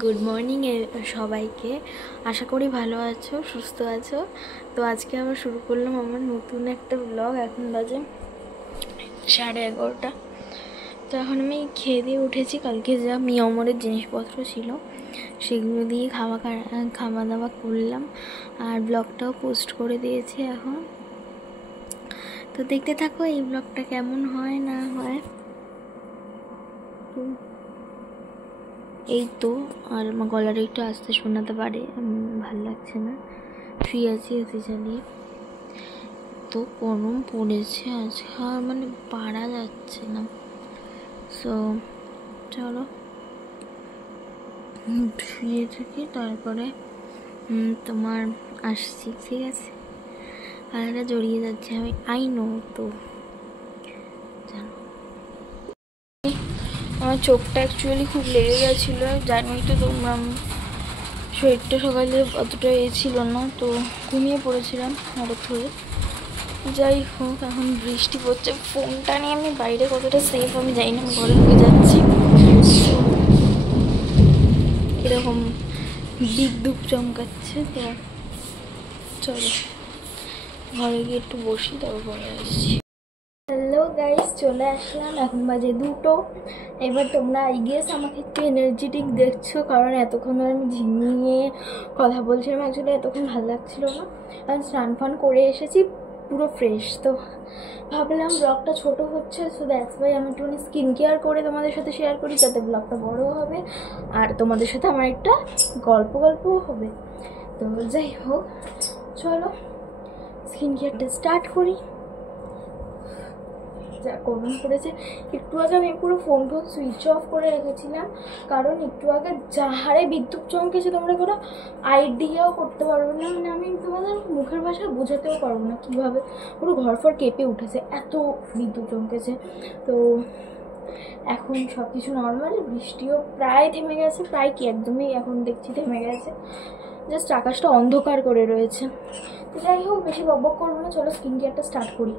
Good morning সবাইকে। আশা করি ভালো আছো, সুস্থ আছো। তো আজকে আবার শুরু করলাম আমার নতুন একটা ব্লগ। এখন বাজে 11:30। তো এখন আমি খেয়ে দিয়ে উঠেছি। কালকে যা মিয়মরের জিনিসপত্র ছিল সেগুলো দিয়ে খাওয়া দাওয়া করলাম, আর ব্লগটাও পোস্ট করে দিয়েছি এখন। তো দেখতে থাকো এই ব্লগটা কেমন হয় না হয়। এই তো, আর আমার গলাটা একটু আস্তে শোনাতে পারে, ভাল লাগছে না, শুয়ে আছি এসি চালিয়ে। তো গরম পড়েছে আজকে, আর মানে পারা যাচ্ছে না। সো চলো শুয়ে থাকি, তারপরে তোমার আসছি, ঠিক আছে? পাড়াটা জড়িয়ে যাচ্ছে, আমি আই নো। তো জানো আমার চোখটা অ্যাকচুয়ালি খুব লেগে গেছিলো, জানোই তো তোমরা। শরীরটা সকালে অতটা ছিল না, তো ঘুমিয়ে পড়েছিলাম হঠাৎ করে। যাই হোক, এখন বৃষ্টি পড়ছে। ফোনটা নিয়ে আমি বাইরে কতটা সেফ আমি জানি না, আমি ঘরে ঢুকে যাচ্ছি। এরকম বিদ্যুৎ চমকাচ্ছে, তো চলো ঘরে গিয়ে একটু বসি, তারপর পরে আসছি। হ্যালো গাইস, চলে আসলাম, এখন বাজে 2টো। এবার তোমরা আই গেস আমাকে একটু এনার্জেটিক দেখছো, কারণ এতক্ষণ ধরে আমি ঝিমিয়ে কথা বলছিলাম। অ্যাকচুয়ালি এতক্ষণ ভালো লাগছিলো না, কারণ স্নান ফান করে এসেছি পুরো ফ্রেশ। তো ভাবলাম ব্লগটা ছোট হচ্ছে, সো দ্যাটস ওয়াই আমি একটুখানি স্কিন কেয়ার করে তোমাদের সাথে শেয়ার করি, যাতে ব্লগটা বড়ো হবে আর তোমাদের সাথে আমার একটা গল্পও হবে। তো যাই হোক, চলো স্কিন কেয়ারটা স্টার্ট করি। যা গরম পড়েছে, একটু আগে আমি পুরো ফোন সুইচ অফ করে রেখেছিলাম, কারণ একটু আগে যা হারে বিদ্যুৎ চমকেছে তোমরা কোনো আইডিয়াও করতে পারবে না। মানে আমি তোমাদের মুখের ভাষায় বোঝাতেও পারবো না কীভাবে পুরো ঘরফর কেঁপে উঠেছে, এত বিদ্যুৎ চমকেছে। তো এখন সব কিছু নর্মাল, বৃষ্টিও প্রায় থেমে গেছে, প্রায় কি একদমই এখন দেখছি থেমে গেছে, জাস্ট আকাশটা অন্ধকার করে রয়েছে। তো যাই হোক, বেশি বকবক করবো না, চলো স্কিন কেয়ারটা স্টার্ট করি।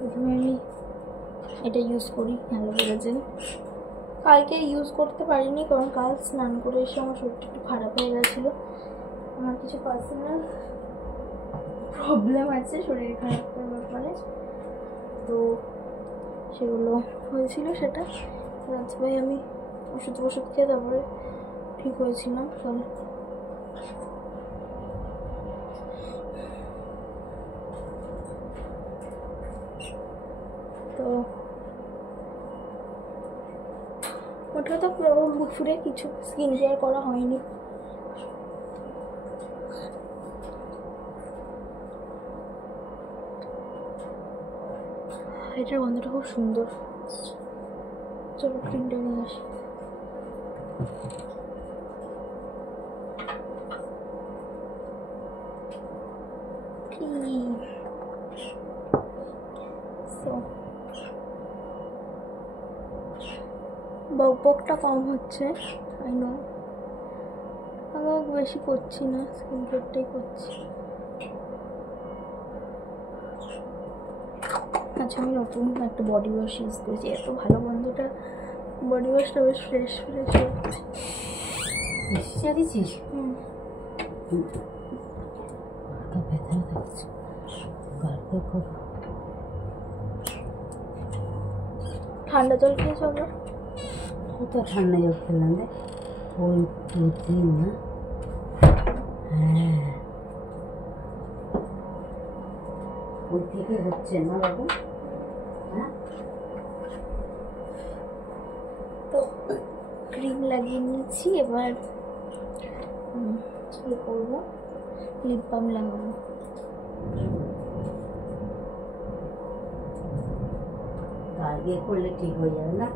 প্রথমে আমি এটা ইউজ করি, অ্যালোভেরা জেল। কালকে ইউজ করতে পারিনি, কারণ কাল স্নান করে এসে আমার শরীরটা একটু খারাপ হয়ে গেছিলো। আমার কিছু পার্সোনাল প্রবলেম আছে শরীর খারাপের ব্যাপারে, তো সেগুলো হয়েছিল, সেটা ভাই আমি ওষুধ খেয়ে তারপরে ঠিক হয়েছিলাম। তো ওটা তো মুখ ফুরে কিছু স্কিন কেয়ার করা হয়নি। এটার গন্ধটা খুব সুন্দর। চলো ক্রিমটা নিয়ে আসি। বকবকটা কম হচ্ছে, আই নো, বেশি করছি না, স্কিন কেয়ারটাই করছি। আচ্ছা, আমি নতুন একটা বডি ওয়াশ ইউজ করেছি, এত ভালো গন্ধটা, বডি ওয়াশটা বেশ ফ্রেশ দিচ্ছিস। ঠান্ডা জল খেয়েছো? আমরা তো ঠান্ডা জল খেলাম রে, ওই 2-3 না। হ্যাঁ, ওই থেকে হচ্ছে না বাবু। হ্যাঁ, তো ক্রিম লাগিয়ে নিয়েছি, এবার কি করবো, লিপ বাম লাগাবো। গার্গিয়ে করলে ঠিক হয়ে যাবে না?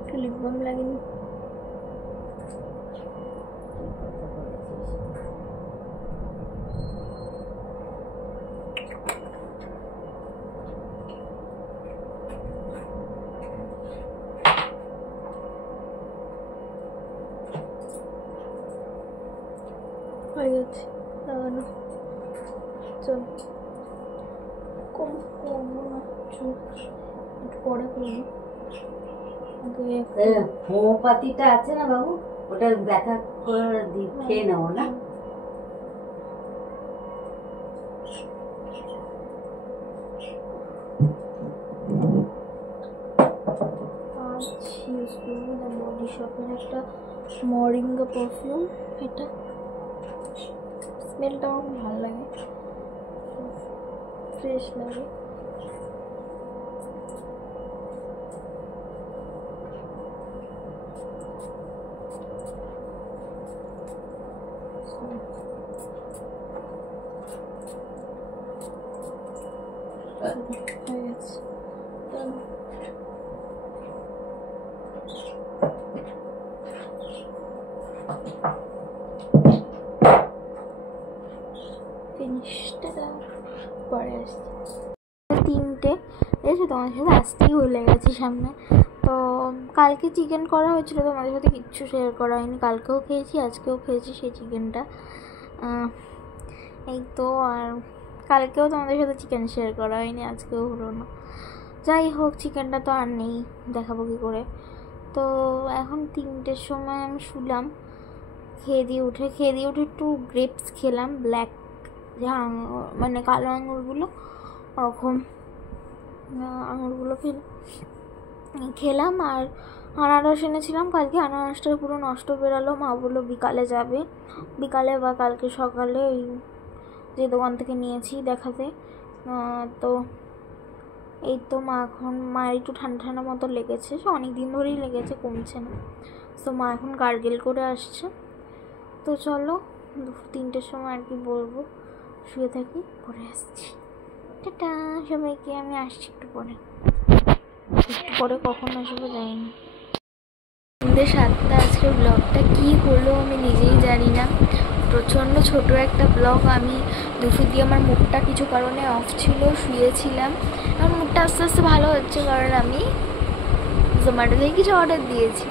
একটু লিপ বাম লাগিয়ে হয়ে গেছে লাগানো। চল কমবো না, একটু পরে করবো। হোমিওপ্যাথিটা আছে না বাবু, ওটা ব্যথা করে খেয়ে নেবো না। আজ ইউজ করবো দ্য বডি শপের একটা মরিঙ্গা পারফিউম। এটা স্মেলটা আমার খুব ভালো লাগে, ফ্রেশ লাগে। হয়ে গেছে। পরে আসছি 3টে এসে তোমার সাথে আসতেই ভুলে গেছি সামনে। তো কালকে চিকেন করা হয়েছিল, তোমাদের সাথে কিচ্ছু শেয়ার করা হয়নি। কালকেও খেয়েছি, আজকেও খেয়েছি সেই চিকেনটা। এই তো, আর কালকেও তোমাদের সাথে চিকেন শেয়ার করা হয়নি, আজকেও হলো না। যাই হোক, চিকেনটা তো আর নেই, দেখাবো কী করে। তো এখন 3টের সময় আমি শুলাম, খেয়ে দিয়ে উঠে একটু গ্রেপস খেলাম, ব্ল্যাক যে মানে কালো আঙুরগুলো, ওরকম আঙুরগুলো খেলাম। আর আনারস এনেছিলাম কালকে, আনারসটা পুরো নষ্ট বেরালো। মা বললো বিকালে যাবে, বিকালে বা কালকে সকালে ওই যে দোকান থেকে নিয়েছি দেখাতে। তো এই তো মা এখন, মায়ের একটু ঠান্ডা ঠান্ডা মতো লেগেছে, সে অনেক দিন ধরেই লেগেছে, কমছে না। তো মা এখন গার্গেল করে আসছে। তো চলো 3টের সময় আর কি বলবো, শুয়ে থাকি, পরে আসছি। টাটা সবাইকে, আমি আসছি একটু পরে কখন আসবো জানি না। 7টা আজকের ব্লগটা কি হলো আমি নিজেই জানি না, প্রচণ্ড ছোট একটা ব্লগ। আমি দুপুর দিয়ে আমার মুখটা কিছু কারণে অফ ছিল, শুয়েছিলাম। আমার মুখটা আস্তে আস্তে ভালো হচ্ছে, কারণ আমি জোম্যাটো থেকে কিছু অর্ডার দিয়েছি।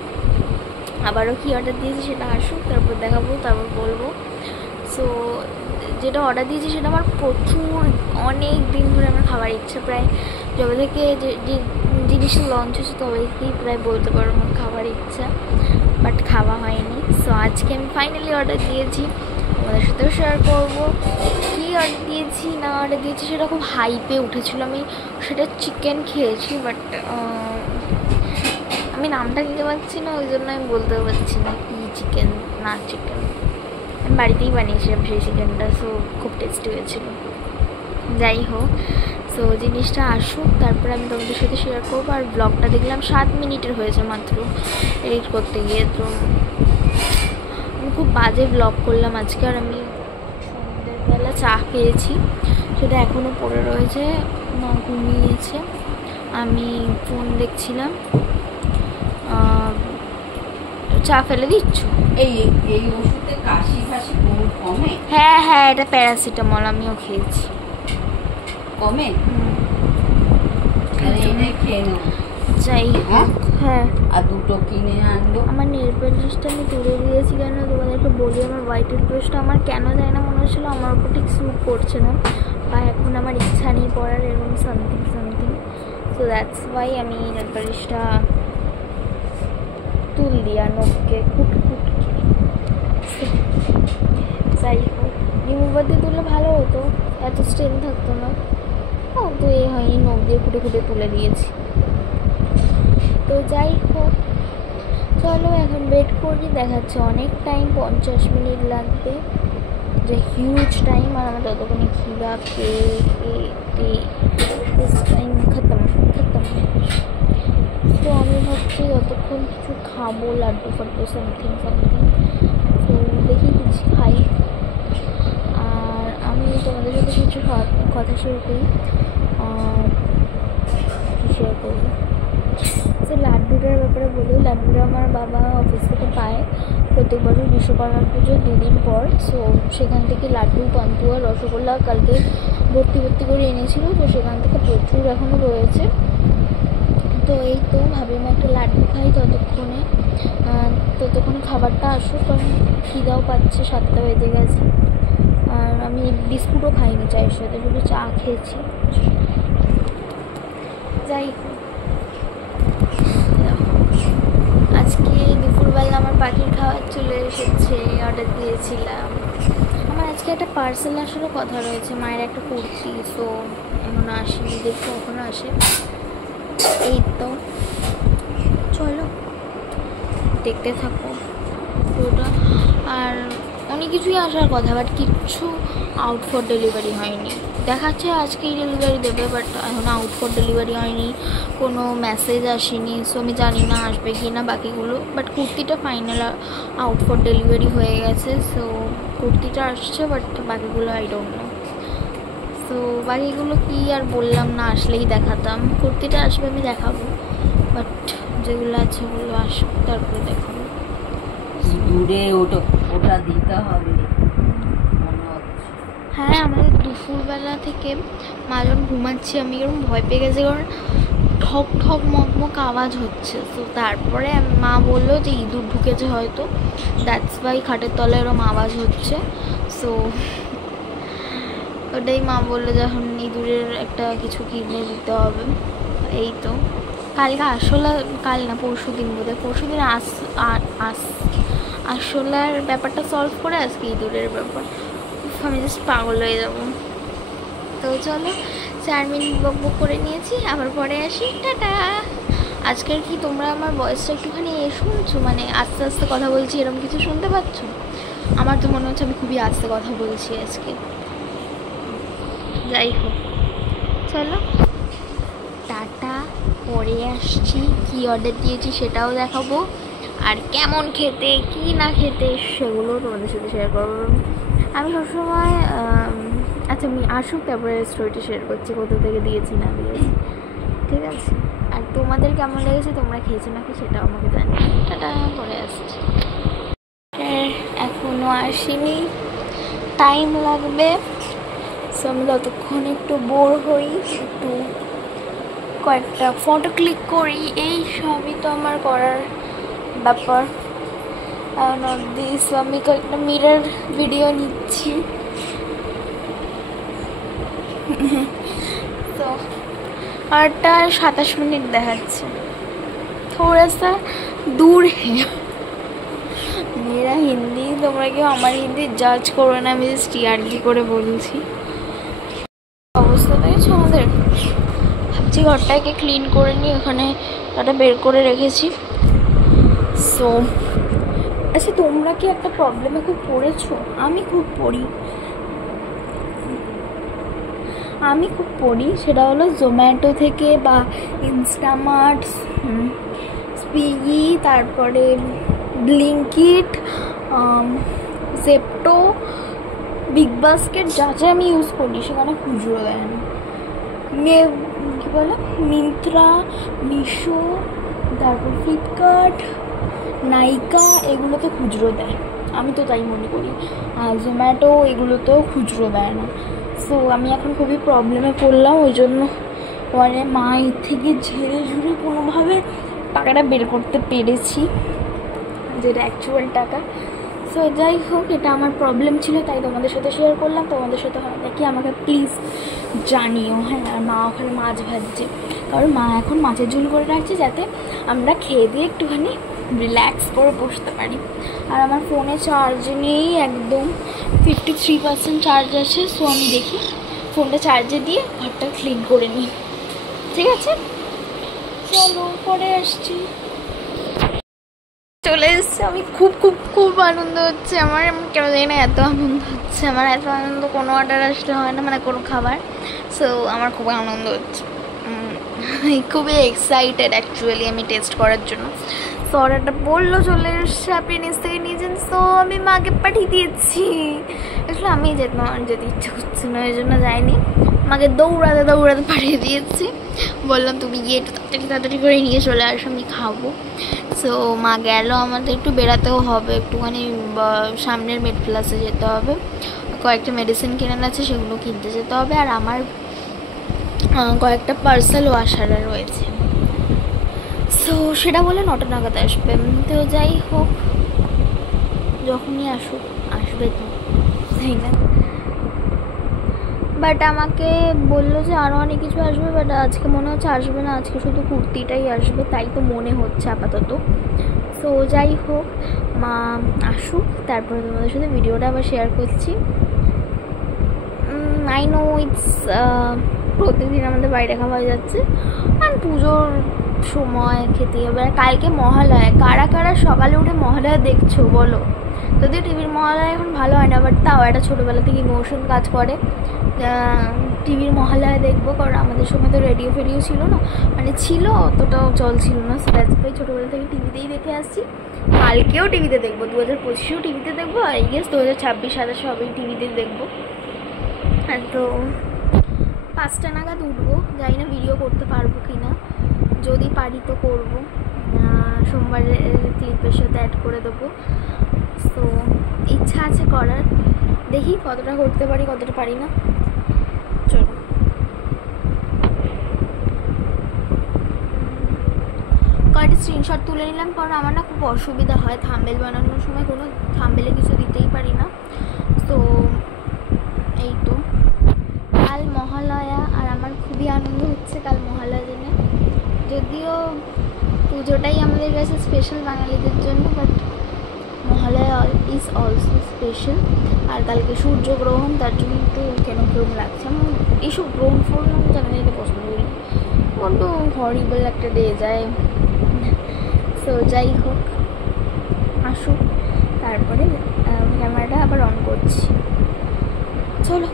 আবারও কি অর্ডার দিয়েছি সেটা আসুক, তারপর দেখাবো, তারপর বলবো। সো যেটা অর্ডার দিয়েছি সেটা আমার প্রচুর অনেক দিন ধরে আমার খাবার ইচ্ছে, প্রায় যবে থেকে যে জিনিসটা লঞ্চ হয়েছে তবে থেকেই প্রায় বলতে পারো আমার খাবার ইচ্ছা, বাট খাওয়া হয়নি। সো আজকে আমি ফাইনালি অর্ডার দিয়েছি, তোমাদের সাথেও শেয়ার করবো কী অর্ডার দিয়েছি না অর্ডার দিয়েছি। সেটা খুব হাইপে উঠেছিল, আমি সেটা চিকেন খেয়েছি, বাট আমি নামটা নিতে পারছি না, ওই জন্য আমি বলতেও পারছি না কি চিকেন না চিকেন। আমি বাড়িতেই বানিয়েছিলাম সেই চিকেনটা, সো খুব টেস্টি হয়েছিল। যাই হোক, সো জিনিসটা আসুক, তারপরে আমি তোমাদের সাথে শেয়ার করবো। আর ব্লগটা দেখলাম 7 মিনিটের হয়েছে মাত্র এডিট করতে গিয়ে, তো আমি খুব বাজে ব্লগ করলাম আজকে। আর আমি সন্ধ্যেবেলা চা খেয়েছি, সেটা এখনও পড়ে রয়েছে, মা ঘুমিয়েছে, আমি ফোন দেখছিলাম। চা ফেলে দিচ্ছ? এই এই ওষুধে কাশি ফাশি কমে? হ্যাঁ হ্যাঁ, এটা প্যারাসিটামল, আমিও খেয়েছি, কমে। খেয়ে নেব। যাই হোক, হ্যাঁ। আর 2টো কিনে আনবো। আমার নেল পলিশটা আমি তুলে দিয়েছি, কেন তোমাদেরকে বলি, আমার হোয়াইটের ব্রাশটা আমার কেন যায় না, মনে হচ্ছিলো আমার উপর ঠিক স্যুট করছে না, বা এখন আমার ইচ্ছা নেই পড়ার, এরকম সামথিং। সো দ্যাটস ওয়াই আমি নেল পলিশটা তুল দিয়া নখকে খুট যাই হোক, রিমুভার দিয়ে তুললে ভালো হতো, এত স্ট্রেন থাকতো না। তো এই হয়নি, নখ দিয়ে খুঁটে তুলে দিয়েছি। তো যাই হোক, চলো এখন ওয়েট করি, দেখাচ্ছে অনেক টাইম, 50 মিনিট লাগবে, যে হিউজ টাইম। আর আমার ততক্ষণে খিদা পেয়ে টাইম খতম। তো আমি ভাবছি যতক্ষণ কিছু খাবো, লাড্ডু ফাড্ডু সামথিং। তো দেখি কিছু খাই। আর আমি তোমাদের সাথে কিছু কথা শেয়ার করি, শেয়ার করবো। তো লাড্ডুটার ব্যাপারে বলি, লাড্ডুটা আমার বাবা অফিস থেকে পায় প্রত্যেক বছর বিশ্বকর্মা পুজোর 2 দিন পর। সো সেখান থেকে লাড্ডু, পান্তুয়া, রসগোল্লা কালকে ভর্তি করে এনেছিল, তো সেখান থেকে প্রচুর এখনও রয়েছে। তো এই তো ভাবলাম একটা লাড্ডু খাই ততক্ষণে খাবারটা আসুক, কারণ খিদাও পাচ্ছে, 7টা বেজে গেছে। আর আমি বিস্কুটও খাইনি চায়ের সাথে, শুধু চা খেয়েছি। যাই হোক, আজকে দুপুরবেলা আমার পাখির খাবার চলে এসেছে, অর্ডার দিয়েছিলাম। আমার আজকে একটা পার্সেল আসারও কথা রয়েছে, মায়ের একটা কুর্তি, তো এখনো আসেনি, দেখো কখনো আসে। এই তো চলো দেখতে থাকো পুরোটা। আর অনেক কিছুই আসার কথা, বাট কিচ্ছু আউট ফর ডেলিভারি হয়নি। দেখাচ্ছে আজকেই ডেলিভারি দেবে, বাট এখন আউট ফর ডেলিভারি হয়নি, কোনো মেসেজ আসেনি। সো আমি জানি না আসবে কি না বাকিগুলো, বাট কুর্তিটা ফাইনাল আউট ফর ডেলিভারি হয়ে গেছে। সো কুর্তিটা আসছে, বাট বাকিগুলো আই ডোন্ট নো। তো বাকিগুলো কি আর বললাম, না আসলেই দেখাতাম। কুর্তিটা আসবে, আমি দেখাবো, বাট যেগুলো আছে ওগুলো আসুক, তারপরে দেখাবো। দূরে ওটা দিতে হবে। হ্যাঁ, আমাদের দুপুরবেলা থেকে মা যখন ঘুমাচ্ছি আমি এরকম ভয় পেয়ে গেছি, কারণ ঠক ঠক মকমক আওয়াজ হচ্ছে। তো তারপরে মা বললো যে ইঁদুর ঢুকেছে হয়তো, দ্যাটস ওয়াই খাটের তলায় এরকম আওয়াজ হচ্ছে। সো ওটাই মা বললো যখন ইঁদুরের একটা কিছু কিনে দিতে হবে। এই তো কালকে আসলে, কাল না পরশু দিন বোধহয়, পরশু দিন আসলার ব্যাপারটা সলভ করে আজকে ইঁদুরের ব্যাপার, আমি জাস্ট পাগল হয়ে যাব। তো চলো 4 মিনিট বক করে নিয়েছি, আবার পরে আসি, টাটা। আজকের কি তোমরা আমার ভয়েসটা একটুখানি শুনছো, মানে আস্তে আস্তে কথা বলছি, এরকম কিছু শুনতে পাচ্ছ? আমার তো মনে হচ্ছে আমি খুবই আস্তে কথা বলছি আজকে। যাই হোক, চলো টাটা, পরে আসছি। কি অর্ডার দিয়েছি সেটাও দেখাবো, আর কেমন খেতে কি না খেতে সেগুলো তোমাদের সাথে শেয়ার করবো। আমি সবসময় আচ্ছা আমি আসুক তারপরে স্টোরিটা শেয়ার করছি, কোথা থেকে দিয়েছি না দিয়েছি, ঠিক আছে? আর তোমাদের কেমন লেগেছে, তোমরা খেয়েছো নাকি সেটাও আমাকে জানি। টাটা, পরে আসছি। এখনও আসেনি, টাইম লাগবে। সো আমি ততক্ষণ একটু বোর হই, একটু কয়েকটা ফটো ক্লিক করি, এই সবই তো আমার করার ব্যাপার। সো আমি কয়েকটা মিরর ভিডিও নিচ্ছি। তো আরটা 27 মিনিট দেখাচ্ছে, থোড়া সা দূর হে মেরা হিন্দি। তোমরা কেউ আমার হিন্দি জাজ করো না, আমি জাস্ট টিআরপি করে বলছি। অবস্থা দেখেছো আমাদের, ভাবছি ঘরটাকে ক্লিন করে নিই, ওখানে ওটা বের করে রেখেছি। সো আচ্ছা, তোমরা কি একটা প্রবলেমে খুব পড়েছো? আমি খুব পড়ি, সেটা হলো জোম্যাটো থেকে বা ইনস্টামার্ট, সুইগি, তারপরে ব্লিঙ্কিট, জেপ্টো, বিগ বাস্কেট, যা যা আমি ইউজ করি সেখানে খুচরো দেয় না। কী বলে, মিন্ত্রা, মিশো, তারপর ফ্লিপকার্ট, নাইকা, এগুলোতে খুচরো দেয়, আমি তো তাই মনে করি। আর জোম্যাটো এগুলোতেও খুচরো দেয় না। সো আমি এখন খুবই প্রবলেমে পড়লাম, ওই জন্য মানে মায়ের থেকে ঝেড়ে ঝুড়ে কোনোভাবে টাকাটা বের করতে পেরেছি, যেটা অ্যাকচুয়াল টাকা। সো যাই হোক, এটা আমার প্রবলেম ছিল, তাই তোমাদের সাথে শেয়ার করলাম। তোমাদের সাথে হয় নাকি আমাকে প্লিজ জানিও। হ্যাঁ, আর মা ওখানে মাছ ভাজছে, কারণ মা এখন মাছের ঝোল করে রাখছে, যাতে আমরা খেয়ে দিয়ে একটুখানি রিল্যাক্স করে বসতে পারি। আর আমার ফোনে চার্জ নেই, একদম 53% চার্জ আছে। সো আমি দেখি ফোনটা চার্জে দিয়ে ঘরটা ক্লিন করে নিই, ঠিক আছে? চলো পরে আসছি। চলে এসছে, আমি খুব খুব খুব আনন্দ হচ্ছে আমার, কেন জানি না এত আনন্দ হচ্ছে আমার। এত আনন্দ কোনো অর্ডার আসলে হয় না, মানে কোনো খাবার। সো আমার খুব আনন্দ হচ্ছে, খুবই এক্সাইটেড অ্যাকচুয়ালি আমি টেস্ট করার জন্য। সো অর্ডারটা বললো চলে এসছে, আপনি নিচ থেকে নিয়েছেন। সো আমি মাকে পাঠিয়ে দিয়েছি। আসলে আমি যেতে ইচ্ছে করছে না, ওই জন্য যাইনি, মাকে দৌড়াতে পাঠিয়ে দিয়েছি। বললাম তুমি গিয়ে একটু তাড়াতাড়ি করে নিয়ে চলে আসো, আমি খাবো। সো মা গেল, আমাদের একটু বেড়াতেও হবে, একটুখানি সামনের মেড প্লাসে যেতে হবে, কয়েকটা মেডিসিন কেনার আছে, সেগুলো কিনতে যেতে হবে। আর আমার কয়েকটা পার্সেলও আসার রয়েছে। সো সেটা বলে 9টা নাগাদ আসবে। তো যাই হোক, যখনই আসুক, আসবে তো, তাই না? বাট আমাকে বললো যে আরও অনেক কিছু আসবে, বাট আজকে মনে হচ্ছে আসবে না, আজকে শুধু কুর্তিটাই আসবে, তাই তো মনে হচ্ছে আপাতত। সো যাই হোক, মা আসুক, তারপরে তোমাদের সাথে ভিডিওটা আবার শেয়ার করছি। আই নো ইটস প্রতিদিন আমাদের বাইরে খাওয়া হয়ে যাচ্ছে, আর পুজোর সময় খেতে হবে। আর কালকে মহালয়া, কারা কারা সকালে উঠে মহালয়া দেখছো বলো? যদিও টিভির মহালয়া এখন ভালো হয় না, বাট তাও একটা ছোটোবেলা থেকে ইমোশন কাজ করে, টিভির মহালয়া দেখবো। কারণ আমাদের সময় তো রেডিও ফেডিও ছিল না, মানে ছিল, অতটাও চল ছিল না। তাই ছোটোবেলা থেকে টিভিতেই দেখে আসছি। কালকেও টিভিতে দেখবো, 2025-এও টিভিতে দেখবো, আই গেস 2026-27 সবই টিভিতে দেখবো। তো 5টা নাগাদ উঠবো, জানি না ভিডিও করতে পারবো কি না, যদি পারি তো করবো, সোমবারের ক্লিপের সাথে অ্যাড করে দেবো। তো ইচ্ছা আছে করার, দেখি কতটা করতে পারি কতটা পারি না। চলো, কয়েকটা স্ক্রিনশট তুলে নিলাম, কারণ আমার না খুব অসুবিধা হয় থাম্বনেল বানানোর সময়, কোনো থাম্বনেলে কিছু দিতেই পারি না। তো এই তো, কাল মহালয়া, আর আমার খুবই আনন্দ হচ্ছে কাল মহালয়া দিনে। যদিও পুজোটাই আমাদের কাছে স্পেশাল বাঙালিদের জন্য, but Mahalaya is also special. আর কালকে সূর্যগ্রহণ, তার জন্য একটু কেন লাগছে। আমি এইসব গ্রহণ ফোন জানা যেতে পছন্দ করি, বড্ড হরিবল একটা ডে যায়। সো যাই হোক, আসুক, তারপরে ক্যামেরাটা আবার অন করছি। চলো,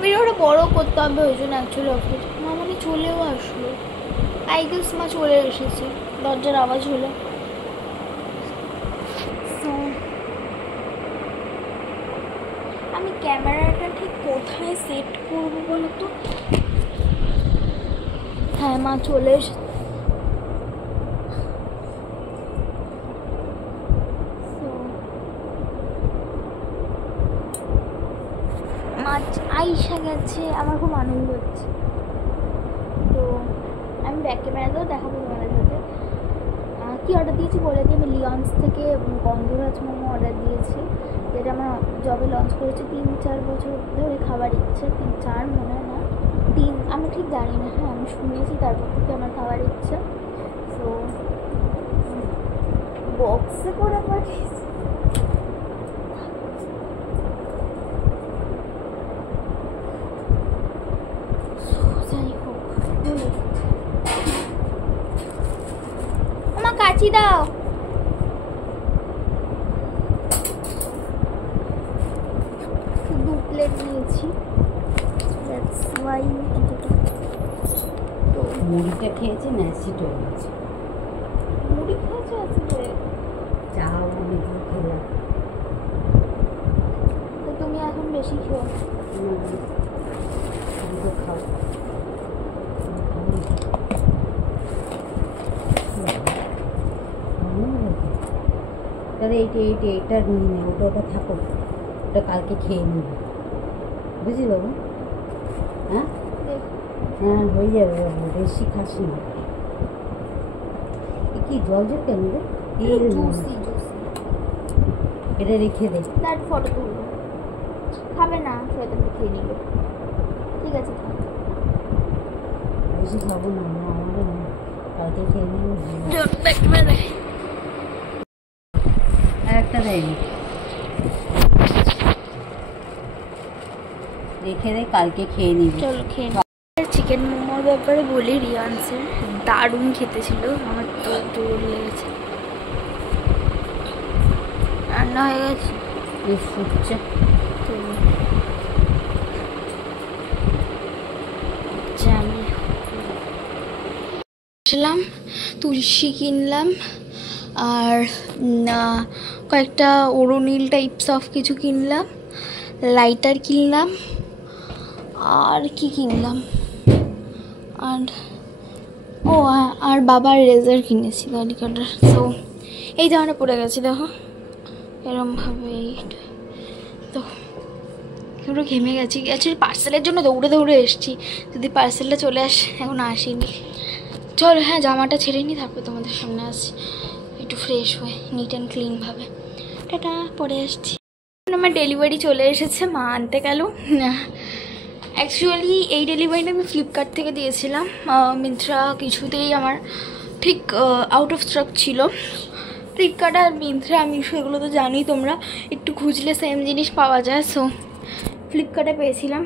ভিডিওটা বড় করতে হবে, ওই জন্য অ্যাকচুয়ালি অফিস মা মানে চলেও আসলো, আই গেস মা চলে এসেছে, দরজার আওয়াজ হলো। আমি ক্যামেরাটা ঠিক কোথায় সেট করবো বলো তো? হ্যাঁ, মা চলে এসেছে। আইসা গেছে, আমার খুব আনন্দ হচ্ছে। তো আমি ব্যাক ক্যামেরাতেও দেখাবো তোমাদের সাথে। কী অর্ডার দিয়েছি বলে দিই, আমি লিয়ন্স থেকে গন্ধরাজ মোমো অর্ডার দিয়েছি, যেটা আমার জবে লঞ্চ করেছে। 3-4 বছর ধরে খাবার ইচ্ছে, 3-4 মনে হয় না, 3, আমি ঠিক জানি না, হ্যাঁ আমি শুনেছি, তারপর থেকে আমার খাবার ইচ্ছে। তো বক্সে করে পাঠিয়েছি। কাচি দাও। দু প্লেট নিয়েছি, দ্যাটস ওয়াই এতটা। তো মুড়িটা খেয়েছে না, অ্যাসিড হয়ে গেছে। মুড়ি খেয়েছে অ্যাসিড হয়ে? চা মুড়ি দিয়ে খেলাম। তো তুমি এখন বেশি খেও, খাও। তাহলে এইটা নিয়ে নে, ওটা থাকো, ওটা কালকে খেয়ে নেবে, বুঝলি বাবু? হ্যাঁ হ্যাঁ, হয়ে যাবে বাবু, বেশি খাস না। কি জল কেন রে? এটা রেখে দে, তার ফটো তুলবো। খাবে না, শয়তানটা খেয়ে নিল। ঠিক আছে, বেশি খাবো না, আমারও না, কালকে খেয়ে নেবে। একটা দেয়নি, রেখে দে, কালকে খেয়ে নিবি। চলো খেয়ে নি। চিকেন মোমোর ব্যাপারে বলি, রিয়ান্সের দারুণ খেতে ছিল, আমার তো জোর লেগেছে। রান্না হয়ে গেছে, ফুটছে। আসলাম, তুলসী কিনলাম, আর কয়েকটা ওরোনিল টাইপস অফ কিছু কিনলাম, লাইটার কিনলাম, আর কি কিনলাম, আর বাবার রেজার কিনেছি, গাড়ি কাটার। সো এই জামাটা পড়ে গেছি, দেখো এরমভাবে। তো একটু ঘেমে গেছি, অ্যাকচুয়ালি পার্সেলের জন্য দৌড়ে দৌড়ে এসেছি, যদি পার্সেলটা চলে আসে, এখন আসেনি। চলো হ্যাঁ জামাটা ছেড়ে নি, তারপর তোমাদের সামনে আসছি একটু ফ্রেশ হয়ে, নিট অ্যান্ড ক্লিনভাবে। টাটা, পরে আসছি। আমার ডেলিভারি চলে এসেছে, মা আনতে গেল। অ্যাকচুয়ালি এই ডেলিভারিটা আমি ফ্লিপকার্ট থেকে দিয়েছিলাম, মিন্ত্রা কিছুতেই আমার ঠিক আউট অফ স্টক ছিল। ফ্লিপকার্ট আর মিন্ত্রা মিশো এগুলো তো জানি তোমরা, একটু খুঁজলে সেম জিনিস পাওয়া যায়। সো ফ্লিপকার্টে পেয়েছিলাম,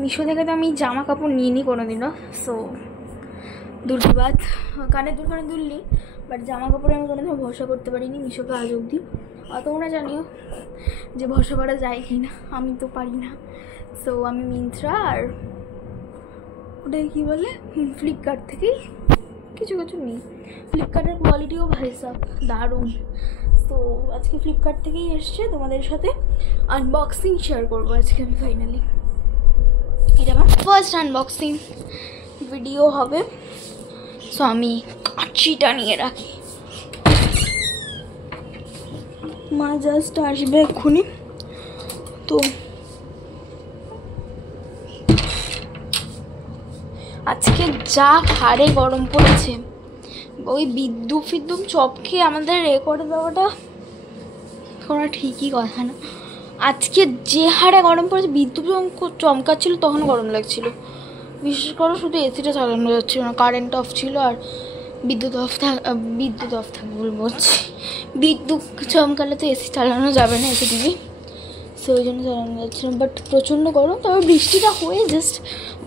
মিশো থেকে তো আমি জামা কাপড় নিইনি কোনোদিনও। সো দুর্বাদ, কানের দুল কানের দুল নিই, বাট জামা কাপড়ে আমি কোনোদিনও ভরসা করতে পারিনি মিশোকে আজ অবধি। তোমরা জানিও যে ভরসা করা যায় কি না, আমি তো পারি না। সো আমি মিন্ত্রা আর ওটাই কী বলে ফ্লিপকার্ট থেকেই কিছু কিছু নিই। ফ্লিপকার্টের কোয়ালিটিও ভাইসাব দারুণ। তো আজকে ফ্লিপকার্ট থেকেই এসছে, তোমাদের সাথে আনবক্সিং শেয়ার করবো আজকে আমি ফাইনালি। এটা আমার ফার্স্ট আনবক্সিং ভিডিও হবে। সো আমি কাঁচিটা নিয়ে রাখি, মা জাস্ট আসবে এক্ষুনি। তো আজকে যা হারে গরম পড়েছে, ওই বিদ্যুৎ চপকে আমাদের রেকর্ড দেওয়াটা কোনো ঠিকই কথা না। আজকে যে হারে গরম পড়েছে, বিদ্যুৎ চমকাচ্ছিল তখন গরম লাগছিল। বিশেষ করে শুধু এসিটা চালানো যাচ্ছিল না, কারেন্ট অফ ছিল আর বিদ্যুৎ অফ থাকবে বলছি, বিদ্যুৎ চমকালে তো এসি চালানো যাবে না, এসি টিভি। সো ওই জন্য চালানো যাচ্ছিল, বাট প্রচণ্ড গরম। তবে বৃষ্টিটা হয়ে জাস্ট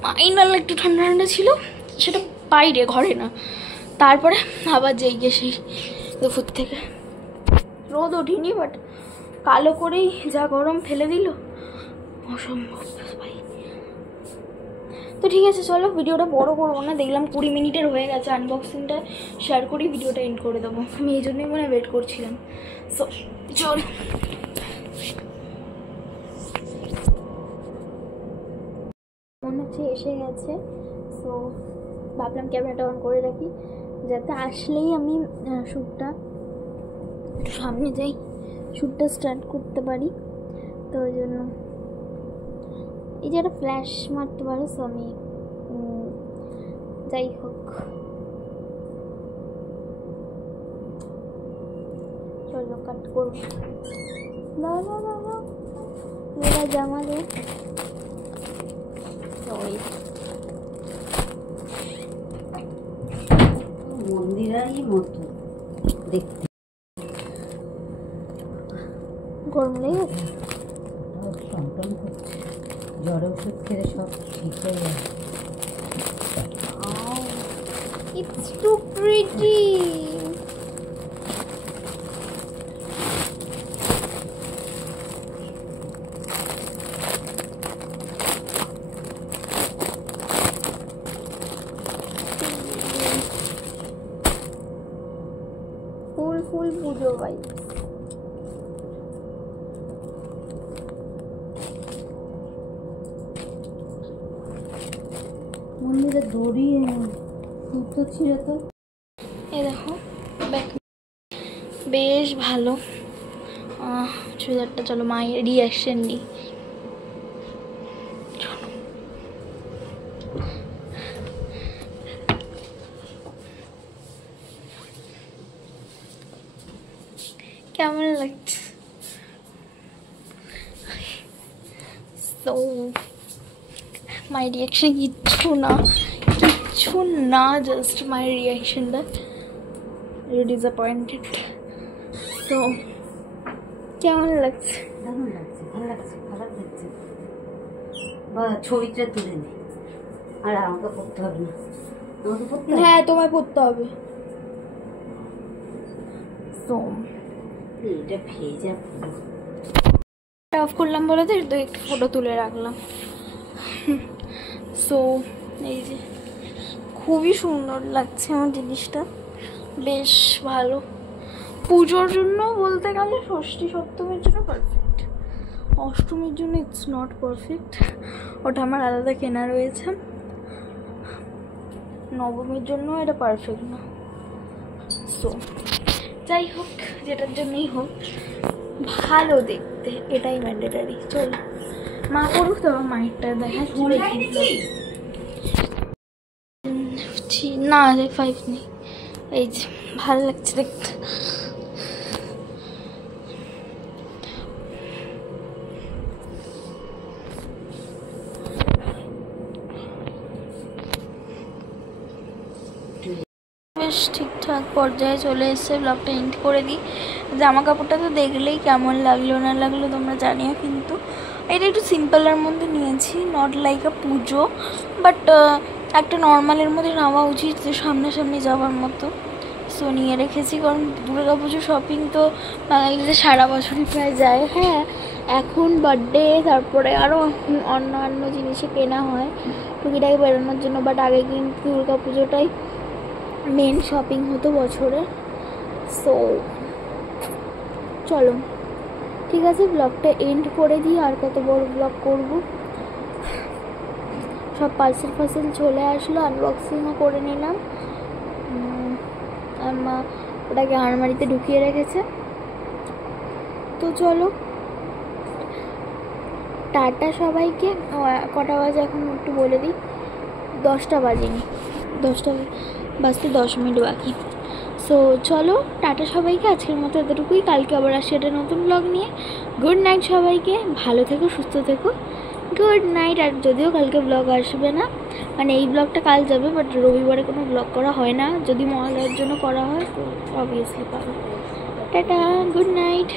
মাইনাল একটু ঠান্ডা ঠান্ডা ছিল, সেটা বাইরে ঘরে না। তারপরে আবার যেই গিয়ে সেই দুপুর থেকে রোদ ওঠেনি, বাট কালো করেই যা গরম ফেলে দিল, অসম্ভব ভাই। তো ঠিক আছে, চলো ভিডিওটা বড় করবো না, দেখলাম 20 মিনিটের হয়ে গেছে। আনবক্সিংটা শেয়ার করি, ভিডিওটা এন্ড করে দেবো। আমি এই জন্যই মনে ওয়েট করছিলাম। সো চল, মনে হচ্ছে এসে গেছে। সো ভাবলাম ক্যামেরাটা অন করে রাখি, যাতে আসলেই আমি শ্যুটটা একটু সামনে যাই, শ্যুটটা স্টার্ট করতে পারি। তো ওই জন্য এই যে একটা ফ্ল্যাশ মারতে পারো। সো আমি যাই হোক, চলো কাট করবো। দাও মেরা জামা দে। মন্দিরারই মতো দেখতে, গরম লেগে গেছে, টনটন করছে। জ্বর ওষুধ খেলে সব ঠিক হয়ে যাবে। It's too pretty. ফুল পুজো ভাই। মন্দিরে দড়ি সুতো ছিল তো। এই দেখো ব্যাক, বেশ ভালো চুড়িদারটা। চলো মায়ের রিঅ্যাকশন নিই। কেমন লাগছে? সো মাই রিঅ্যাকশন কিচ্ছু না, জাস্ট মাই রিঅ্যাকশনটা ডিসঅ্যাপয়েন্টেড। তো কেমন লাগছে? দারুণ লাগছে, ভালো লাগছে, খারাপ লাগছে। বা ছবিটা তুলে নে, আর আমাকে পড়তে হবে না। আমাকে পড়তে হবে? হ্যাঁ তোমায় পড়তে হবে। তো এটা ভেজা পুরো। অফ করলাম বলে তো একটু ফটো তুলে রাখলাম। সো এই যে খুবই সুন্দর লাগছে আমার জিনিসটা, বেশ ভালো। পুজোর জন্য বলতে গেলে ষষ্ঠী সপ্তমীর জন্য পারফেক্ট, অষ্টমীর জন্য ইটস নট পারফেক্ট, ওটা আমার আলাদা কেনা রয়েছে। নবমীর জন্য এটা পারফেক্ট না। সো যাই হোক, যেটার জন্যই হোক ভালো দেখতে, এটাই ম্যান্ডেটারি। চলো মা করুক, তো মায়েরটা দেখা নিয়েছি, না 5 নেই। এই যে ভালো লাগছে দেখতে। বেশ ঠিকঠাক পর্যায়ে চলে এসছে, ব্লগটা এন্ড করে দিই। জামা কাপড়টা তো দেখলেই কেমন লাগলো না লাগলো তোমরা জানিও, কিন্তু এটা একটু সিম্পলের মধ্যে নিয়েছি, not like a Puja, but একটা নর্মালের মধ্যে নেওয়া উচিত যে সামনাসামনি যাওয়ার মতো। সো নিয়ে রেখেছি, কারণ দুর্গা পুজো শপিং তো বাঙালিদের সারা বছরই প্রায় যায়। হ্যাঁ, এখন বার্থডে তারপরে আরও অন্য জিনিসে কেনা হয় টুকিটাকি বেরোনোর জন্য, বাট আগে কিন্তু দুর্গা পুজোটাই মেন শপিং হতো বছরে। সো চলো ঠিক আছে, ব্লগটা এন্ড করে দিই, আর কত বড় ব্লগ করব। সব পার্সেল চলে আসলো, আনবক্সিংও করে নিলাম। আর মা ওটাকে আলমারিতে ঢুকিয়ে রেখেছে। তো চলো টাটা সবাইকে। কটা বাজে এখন একটু বলে দিই, 10টা বাজেনি, 10টা বাজতে 10 মিনিট বাকি। সো চলো টাটা সবাইকে, আজকের মতো এতটুকুই। কালকে আবার আসি একটা নতুন ব্লগ নিয়ে। গুড নাইট সবাইকে, ভালো থেকো, সুস্থ থেকো, গুড নাইট। আর যদিও কালকে ব্লগ আসবে না, মানে এই ব্লগটা কাল যাবে, বাট রবিবারে কোনো ব্লগ করা হয় না, যদি মহালয়ার জন্য করা হয় তো অবভিয়াসলি পাবো। Tata, good night.